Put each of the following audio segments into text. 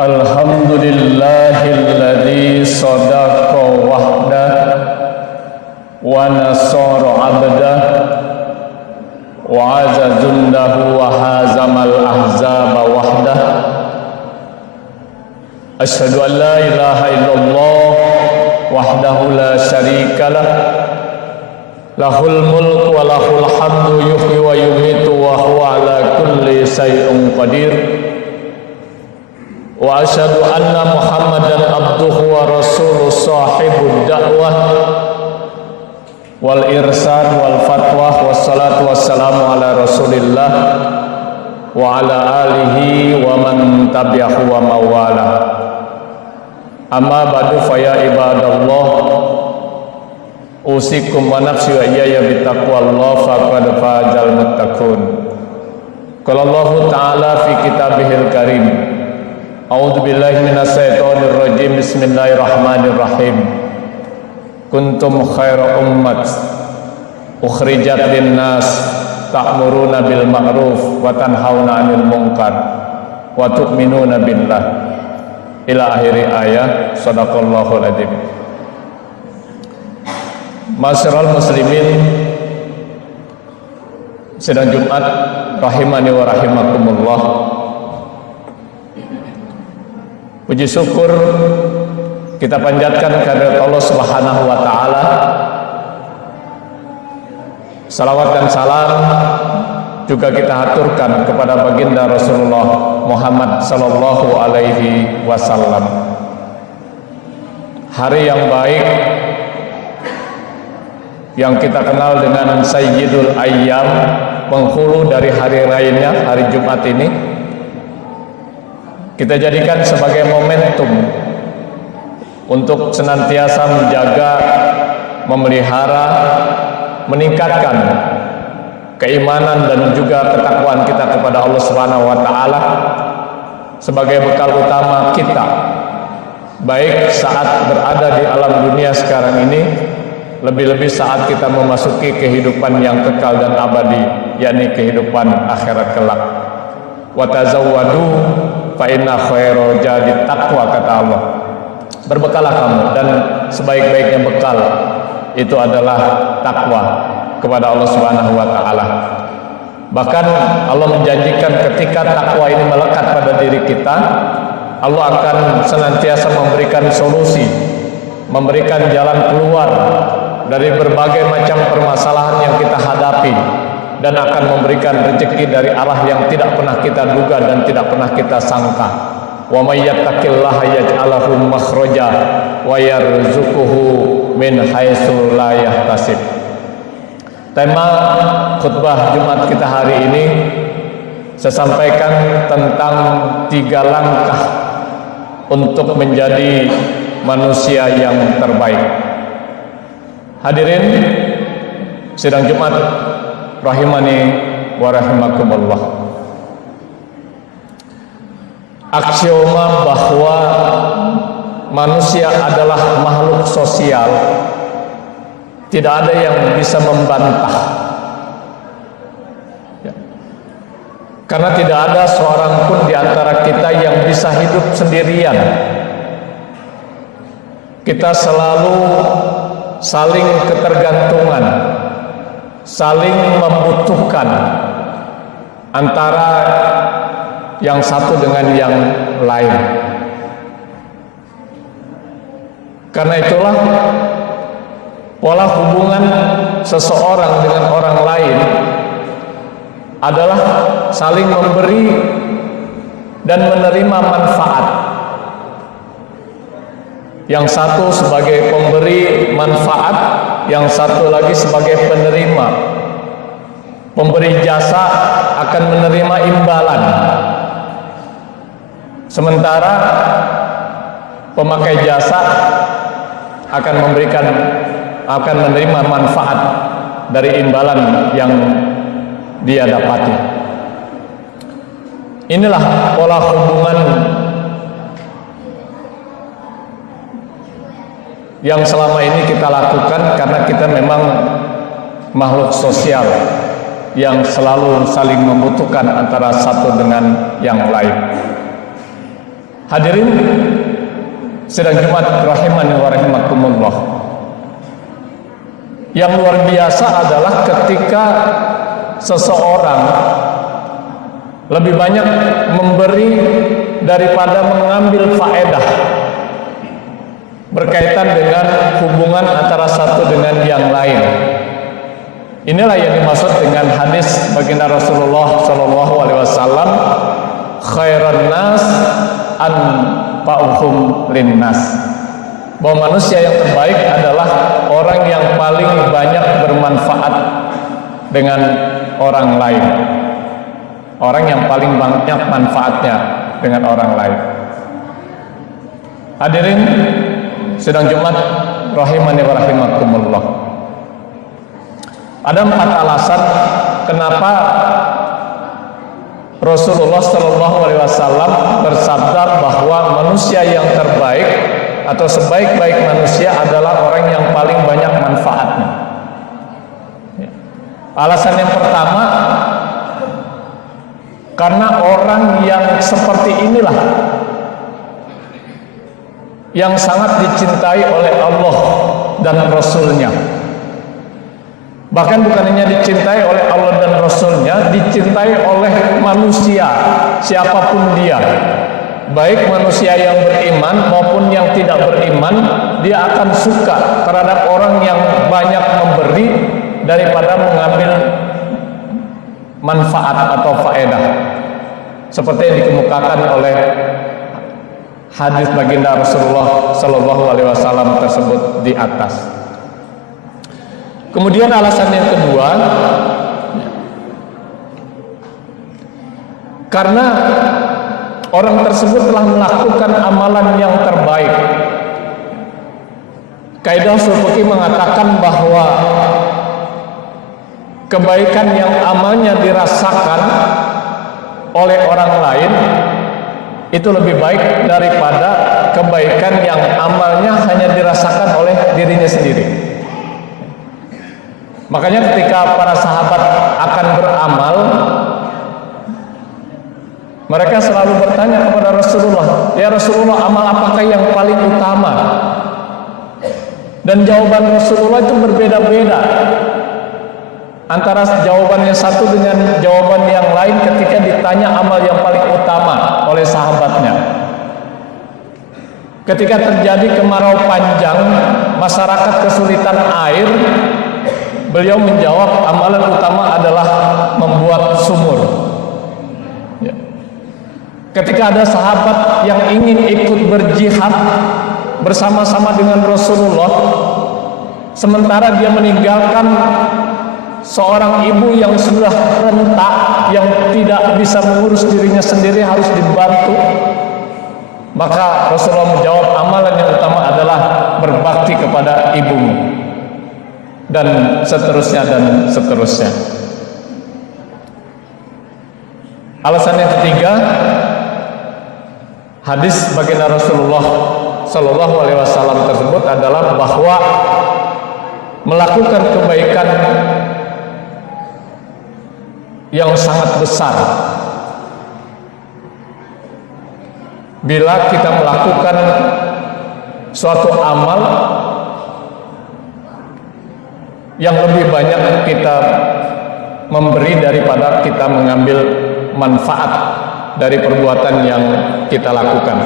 Alhamdulillahilladzi sadaqa wahdah wa nasara abdah wa aza jundahu wa hazamal ahzaba wahdah. Asyhadu an la ilaha illallah wahdahu la syarikalah, lahul mulku wa lahul hamdu yuhyi wa yumitu wa huwa ala kulli syai'in qadir. Wa asyhadu anna Muhammadan abduhu wa rasuluh sahibud da'wah wal irsan wal fatwah wassalatu wassalamu ala rasulillah wa ala alihi wa man tabi'ahu wa mawala. Amma ba'du fa ya ibadallah, usikum wa nafsi wa iyaya bittaqwallah faqad fazal muttaqun. Qala Allah ta'ala fi kitabihil karim, a'udzu billahi minasyaitonir rajim, bismillahirrahmanirrahim. Kuntum khaira ummat ukhrijat linnas ta'muruna bil ma'ruf wa tanhauna 'anil munkar wa tu'minuna billah, ila akhiri ayat. Shadaqallahul adzim. Masyarul muslimin, sidang Jumat rahimani wa rahimakumullah. Puji syukur kita panjatkan kehadirat Allah Subhanahu wa taala. Salawat dan salam juga kita haturkan kepada baginda Rasulullah Muhammad sallallahu alaihi wasallam. Hari yang baik yang kita kenal dengan Sayyidul Ayyam, penghulu dari hari lainnya, hari Jumat ini, kita jadikan sebagai momentum untuk senantiasa menjaga, memelihara, meningkatkan keimanan dan juga ketakwaan kita kepada Allah Subhanahu wa taala sebagai bekal utama kita, baik saat berada di alam dunia sekarang ini, lebih-lebih saat kita memasuki kehidupan yang kekal dan abadi, yakni kehidupan akhirat kelak. Wa tazawwadu fa inna khairal zadi taqwa, kata Allah. Berbekalah kamu, dan sebaik-baiknya bekal itu adalah takwa kepada Allah Subhanahu wa taala. Bahkan Allah menjanjikan ketika takwa ini melekat pada diri kita, Allah akan senantiasa memberikan solusi, memberikan jalan keluar dari berbagai macam permasalahan yang kita hadapi, dan akan memberikan rezeki dari arah yang tidak pernah kita duga dan tidak pernah kita sangka. Wa may yattaqillaha yaj'al lahu makhraja wa yarzuquhu min haitsu la yahtasib. Tema khutbah Jumat kita hari ini saya sampaikan tentang 3 langkah untuk menjadi manusia yang terbaik. Hadirin sidang Jumat rahimani wa rahimakumullah. Aksioma bahwa manusia adalah makhluk sosial tidak ada yang bisa membantah, ya. Karena tidak ada seorang pun di antara kita yang bisa hidup sendirian. Kita selalu saling ketergantungan, saling membutuhkan antara yang satu dengan yang lain. Karena itulah pola hubungan seseorang dengan orang lain adalah saling memberi dan menerima manfaat. Yang satu sebagai pemberi manfaat, yang satu lagi sebagai penerima. Pemberi jasa akan menerima imbalan, sementara pemakai jasa akan menerima manfaat dari imbalan yang dia dapati. Inilah pola hubungan yang selama ini kita lakukan, karena kita memang makhluk sosial yang selalu saling membutuhkan antara satu dengan yang lain. Hadirin sidang Jumat rahimani wa rahimakumullah. Yang luar biasa adalah ketika seseorang lebih banyak memberi daripada mengambil faedah berkaitan dengan hubungan antara satu dengan yang lain. Inilah yang dimaksud dengan hadis baginda Rasulullah sallallahu alaihi wasallam, khairan nas anfa'uhum linnas. Bahwa manusia yang terbaik adalah orang yang paling banyak bermanfaat dengan orang lain. Orang yang paling banyak manfaatnya dengan orang lain. Hadirin sidang Jumat rahimani wa rahimakumullah. Ada 4 alasan kenapa Rasulullah sallallahu alaihi wasallam bersabda bahwa manusia yang terbaik atau sebaik-baik manusia adalah orang yang paling banyak manfaatnya. Alasan yang pertama, karena orang yang seperti inilah yang sangat dicintai oleh Allah dan Rasul-Nya. Bahkan bukan hanya dicintai oleh Allah dan Rasul-Nya, dicintai oleh manusia siapapun dia. Baik manusia yang beriman maupun yang tidak beriman, dia akan suka terhadap orang yang banyak memberi daripada mengambil manfaat atau faedah, seperti yang dikemukakan oleh hadis baginda Rasulullah sallallahu alaihi wasallam tersebut di atas. Kemudian alasan yang kedua, karena orang tersebut telah melakukan amalan yang terbaik. Kaidah ushul fiqih mengatakan bahwa kebaikan yang amalnya dirasakan oleh orang lain itu lebih baik daripada kebaikan yang amalnya hanya dirasakan oleh dirinya sendiri. Makanya ketika para sahabat akan beramal, mereka selalu bertanya kepada Rasulullah, "Ya Rasulullah, amal apakah yang paling utama?" Dan jawaban Rasulullah itu berbeda-beda antara jawaban yang satu dengan jawaban yang lain ketika ditanya amal yang paling utama oleh sahabatnya. Ketika terjadi kemarau panjang, masyarakat kesulitan air, beliau menjawab amalan utama adalah membuat sumur. Ya. Ketika ada sahabat yang ingin ikut berjihad bersama-sama dengan Rasulullah, sementara dia meninggalkan seorang ibu yang sudah renta, yang tidak bisa mengurus dirinya sendiri, harus dibantu, maka Rasulullah menjawab amalan yang utama adalah berbakti kepada ibumu, dan seterusnya dan seterusnya. Alasan yang ketiga, hadis baginda Rasulullah sallallahu alaihi wasallam tersebut adalah bahwa melakukan kebaikan yang sangat besar bila kita melakukan suatu amal yang lebih banyak kita memberi daripada kita mengambil manfaat dari perbuatan yang kita lakukan.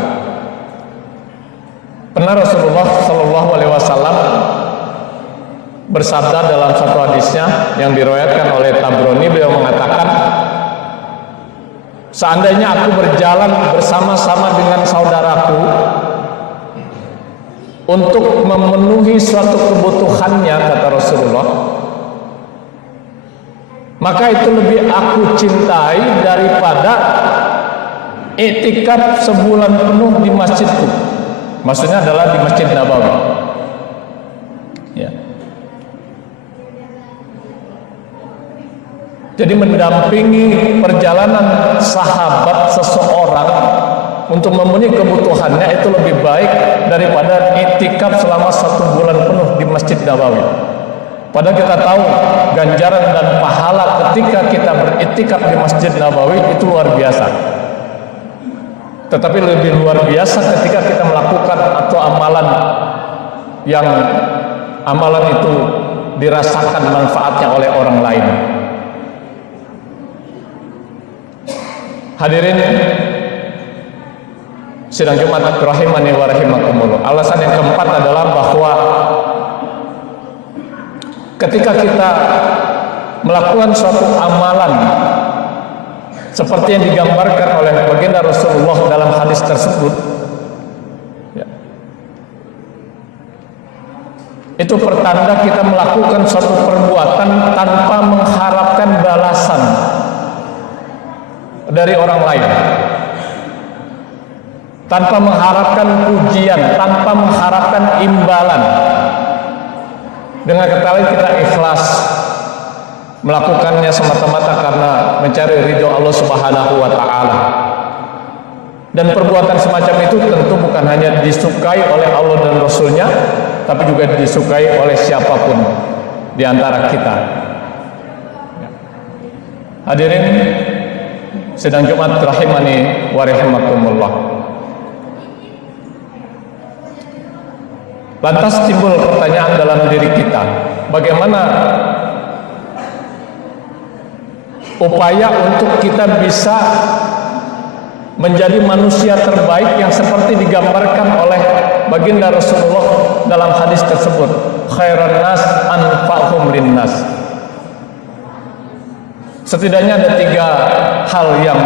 Pernah Rasulullah sallallahu alaihi wasallam bersabda dalam satu hadisnya yang diriwayatkan oleh Tabrani, beliau mengatakan, "Seandainya aku berjalan bersama-sama dengan saudaraku untuk memenuhi suatu kebutuhannya," kata Rasulullah, "maka itu lebih aku cintai daripada iktikaf sebulan penuh di masjidku." Maksudnya adalah di Masjid Nabawi. Ya. Jadi mendampingi perjalanan sahabat seseorang untuk memenuhi kebutuhannya itu lebih baik daripada iktikaf selama 1 bulan penuh di Masjid Nabawi. Padahal kita tahu ganjaran dan pahala ketika kita beriktikaf di Masjid Nabawi itu luar biasa. Tetapi lebih luar biasa ketika kita melakukan atau amalan yang amalan itu dirasakan manfaatnya oleh orang lain. Hadirin sidang Jumat rahimani wa rahimakumullah. Alasan yang keempat adalah bahwa ketika kita melakukan suatu amalan seperti yang digambarkan oleh baginda Rasulullah dalam hadis tersebut, ya, itu pertanda kita melakukan suatu perbuatan tanpa mengharapkan balasan dari orang lain, tanpa mengharapkan pujian, tanpa mengharapkan imbalan. Dengan kata lain, kita ikhlas melakukannya semata-mata karena mencari ridho Allah Subhanahu wa Ta'ala. Dan perbuatan semacam itu tentu bukan hanya disukai oleh Allah dan Rasulnya, tapi juga disukai oleh siapapun di antara kita. Hadirin sidang Jumat rahimani wa rahimakumullah. Lantas timbul pertanyaan dalam diri kita, bagaimana upaya untuk kita bisa menjadi manusia terbaik yang seperti digambarkan oleh baginda Rasulullah dalam hadis tersebut, khairan nas anfa'hum linnas. Setidaknya ada 3 hal yang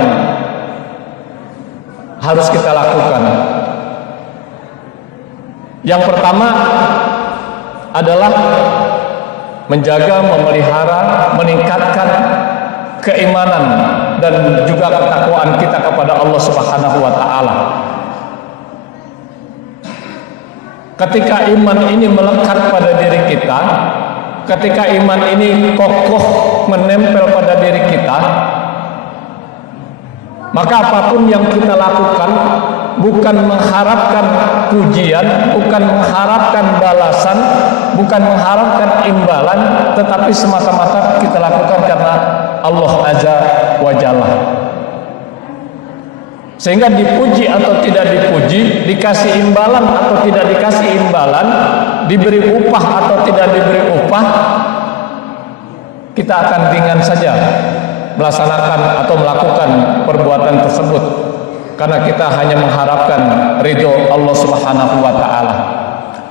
harus kita lakukan. Yang pertama adalah menjaga, memelihara, meningkatkan keimanan dan juga ketakwaan kita kepada Allah Subhanahu wa Ta'ala. Ketika iman ini melekat pada diri kita, ketika iman ini kokoh menempel pada diri kita, maka apapun yang kita lakukan bukan mengharapkan pujian, bukan mengharapkan balasan, bukan mengharapkan imbalan, tetapi semata-mata kita lakukan karena Allah Azza wa Jalla. Sehingga dipuji atau tidak dipuji, dikasih imbalan atau tidak dikasih imbalan, diberi upah atau tidak diberi upah, kita akan ringan saja melaksanakan atau melakukan perbuatan tersebut, karena kita hanya mengharapkan ridho Allah Subhanahu wa Ta'ala.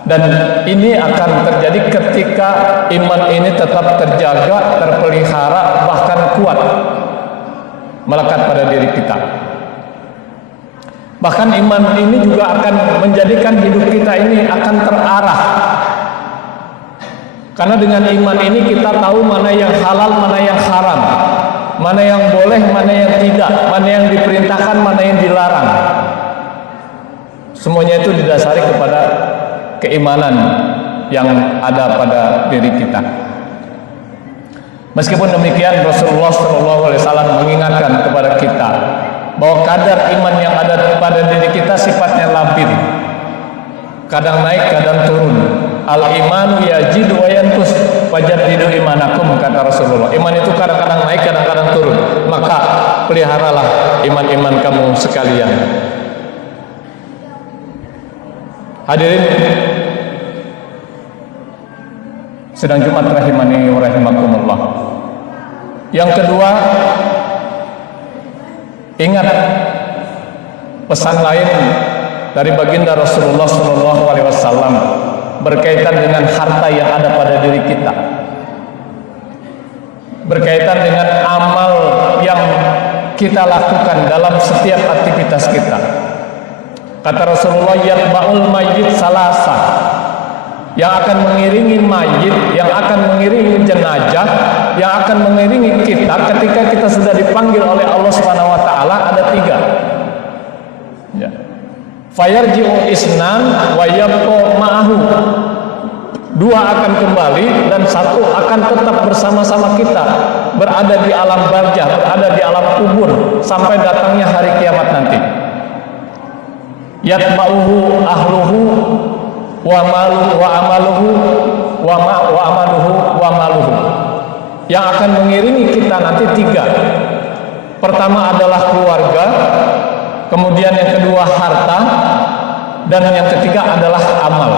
Dan ini akan terjadi ketika iman ini tetap terjaga, terpelihara, bahkan kuat melekat pada diri kita. Bahkan iman ini juga akan menjadikan hidup kita ini akan terarah, karena dengan iman ini kita tahu mana yang halal, mana yang haram, mana yang boleh, mana yang tidak, mana yang diperintahkan, mana yang dilarang. Semuanya itu didasari kepada keimanan yang ada pada diri kita. Meskipun demikian, Rasulullah SAW mengingatkan kepada kita bahwa kadar iman yang ada pada diri kita sifatnya labil, kadang naik, kadang turun. Al-imanu yajidu wa yanqus fajaddidu imanakum, kata Rasulullah. Iman itu kadang-kadang naik, kadang-kadang turun. Maka peliharalah iman-iman kamu sekalian. Hadirin sidang Jumat rahimani wa rahimakumullah. Yang kedua, ingat pesan lain dari baginda Rasulullah SAW berkaitan dengan harta yang ada pada diri kita, berkaitan dengan amal yang kita lakukan dalam setiap aktivitas kita. Kata Rasulullah, yatba'ul mayyit salasa, yang akan mengiringi mayit, yang akan mengiringi jenazah, yang akan mengiringi kita ketika kita sudah dipanggil oleh Allah Subhanahu wa Ta'ala, ada 3. Ya. Fayarji'u isnan wa yabqa ma'ahu. 2 akan kembali dan 1 akan tetap bersama-sama kita, berada di alam barzah, berada di alam kubur sampai datangnya hari kiamat nanti. Yatba'uhu ahluhu wa amaluhu wa amaluhu. Yang akan mengiringi kita nanti 3. Pertama adalah keluarga, kemudian yang kedua harta, dan yang ketiga adalah amal.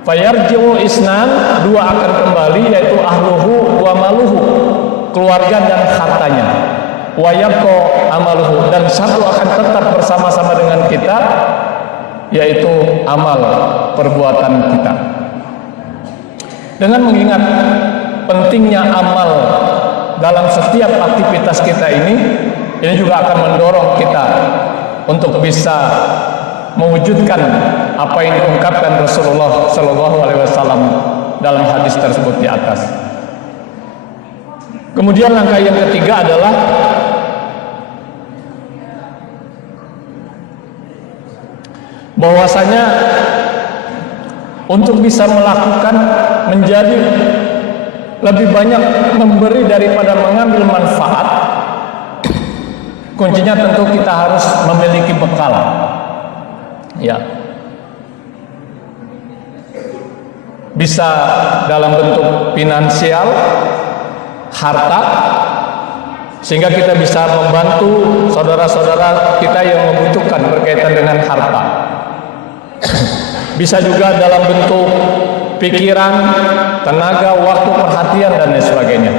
Fayarji'u isnan, dua akan kembali, yaitu ahluhu wa maluhu, keluarga dan hartanya. Wa yabqa amaluhu, dan satu akan tetap bersama-sama dengan kita, yaitu amal perbuatan kita. Dengan mengingat pentingnya amal dalam setiap aktivitas kita ini juga akan mendorong kita untuk bisa mewujudkan apa yang diungkapkan Rasulullah Shallallahu Alaihi Wasallam dalam hadis tersebut di atas. Kemudian langkah yang ketiga adalah bahwasanya untuk bisa melakukan menjadi lebih banyak memberi daripada mengambil manfaat, kuncinya tentu kita harus memiliki bekal. Ya, bisa dalam bentuk finansial, harta, sehingga kita bisa membantu saudara-saudara kita yang membutuhkan berkaitan dengan harta. Bisa juga dalam bentuk pikiran, tenaga, waktu, perhatian, dan lain sebagainya.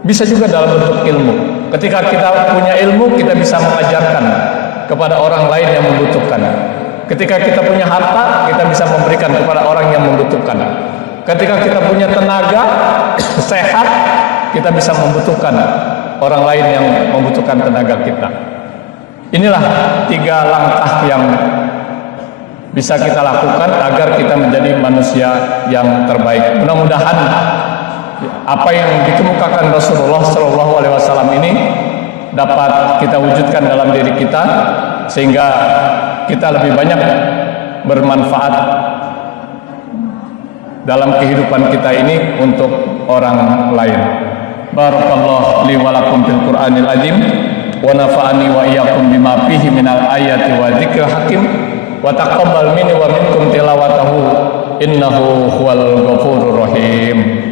Bisa juga dalam bentuk ilmu. Ketika kita punya ilmu, kita bisa mengajarkan kepada orang lain yang membutuhkan. Ketika kita punya harta, kita bisa memberikan kepada orang yang membutuhkan. Ketika kita punya tenaga sehat, kita bisa membutuhkan orang lain yang membutuhkan tenaga kita. Inilah 3 langkah yang bisa kita lakukan agar kita menjadi manusia yang terbaik. Mudah-mudahan apa yang dikemukakan Rasulullah Shallallahu Alaihi Wasallam ini dapat kita wujudkan dalam diri kita, sehingga kita lebih banyak bermanfaat dalam kehidupan kita ini untuk orang lain. Barakallahu li wa lakum fil Qur'anil azim, wa nafa'ani wa iyyakum bima fihi minal ayati wa dzikril hakim, wa taqabbal minni wa minkum tilawatahu innahu huwal ghafurur rahim.